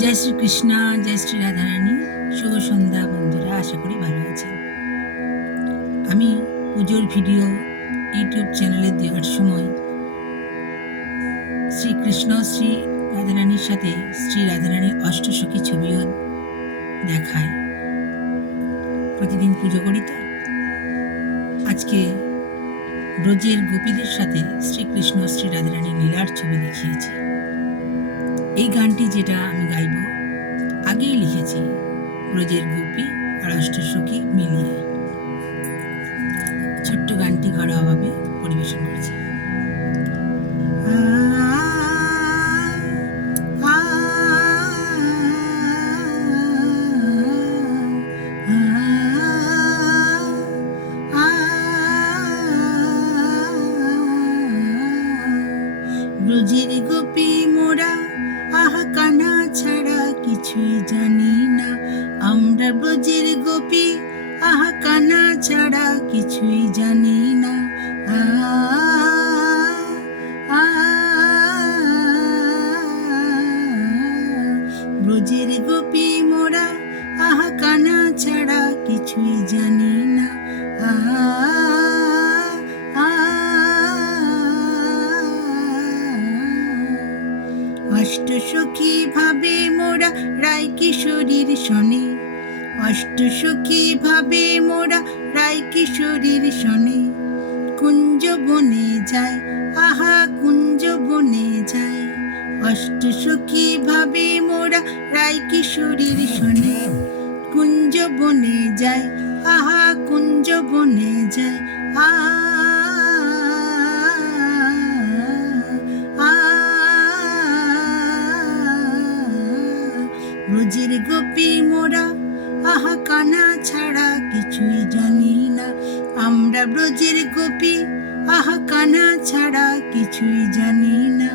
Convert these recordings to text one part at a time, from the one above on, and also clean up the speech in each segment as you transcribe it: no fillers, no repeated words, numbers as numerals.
জয় শ্রীকৃষ্ণ, জয় শ্রী রাধারানী। শুভ সন্ধ্যা বন্ধুরা, আশা করি ভালো আছেন। আমি পুজোর ভিডিও ইউটিউব চ্যানেলে দেওয়ার সময় শ্রীকৃষ্ণ শ্রী রাধারানীর সাথে শ্রী রাধারানীর অষ্টসখী ছবিও দেখায়। প্রতিদিন পুজো করি তো। আজকে ব্রজের গোপীদের সাথে শ্রীকৃষ্ণ শ্রী রাধারানীর লীলার ছবি দেখিয়েছি। এই গানটি যেটা আমি গাইব আগেই লিখেছি, ব্রজের গোপী আর অষ্টসখী মিলিয়ে। ছোট্ট গানটি ঘরোয়াভাবে পরিবেশন করেছি। ব্রজের গোপী মোরা, আহা কানা ছাড়া কিছুই জানি না। আমরা ব্রজের গোপী, আহা কানা ছাড়া কিছুই জানি না। ব্রজের গোপী মোরা, আহা কানা ছাড়া কিছুই জানি না। অষ্টসখী ভাবে মোরা রায় কিশোরীর শনে, অষ্টসখী ভাবে মোরা রায় কিশোরীর শনে। কুঞ্জ বনে যায়, আহা কুঞ্জ বনে যায়। অষ্টসখী ভাবে মোরা রায় কিশোরীর শনে। কুঞ্জ বনে যায়, আহা কুঞ্জ বনে যায়। ব্রজের গোপী মোরা, আহা কানা ছাড়া কিছুই জানি না। আমরা ব্রজের গোপী, আহা কানা ছাড়া কিছুই জানি না।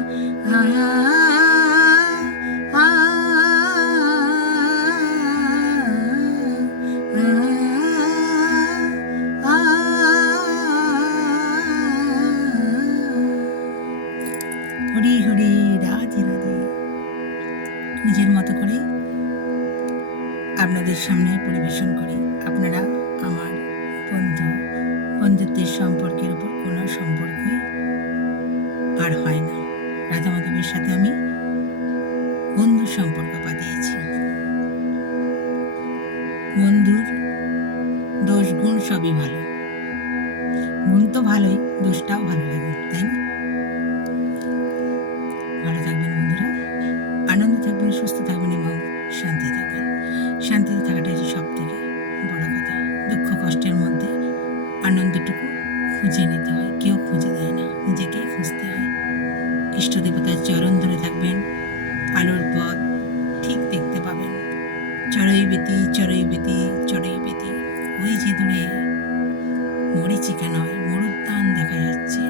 হরি হরি, রাধে রাধে। নিজের মতো করে আপনাদের সামনে পরিবেশন করি। আপনারা আমার বন্ধু, বন্ধুত্বের সম্পর্কের উপর কোনো সম্পর্কই আর হয় না। রাধা মাধবের সাথে আমি বন্ধু সম্পর্ক পাতিয়েছি। বন্ধুর দোষ গুণ সবই ভালো। গুণ তো ভালোই, দোষটাও ভালো লাগে, তাই না? ভালো থাকবেন বন্ধুরা, আনন্দে থাকবেন, সুস্থ থাকবেন এবং শান্তি থাকবেন। শান্তিতে থাকাটাই হচ্ছে সব থেকে বড় কথা। দুঃখ কষ্টের মধ্যে আনন্দটুকু খুঁজে নিতে হয়, কেউ খুঁজে দেয় না, নিজেকেই খুঁজতে হয়। ইষ্ট দেবতার চরণ ধরে থাকবেন, আলোর পথ ঠিক দেখতে পাবেন। চড়ই বেতি চড়ই বেতি চড়ই বেতি, ওই যে দূরে মরিচিকা নয় মরুদ্যান দেখা যাচ্ছে।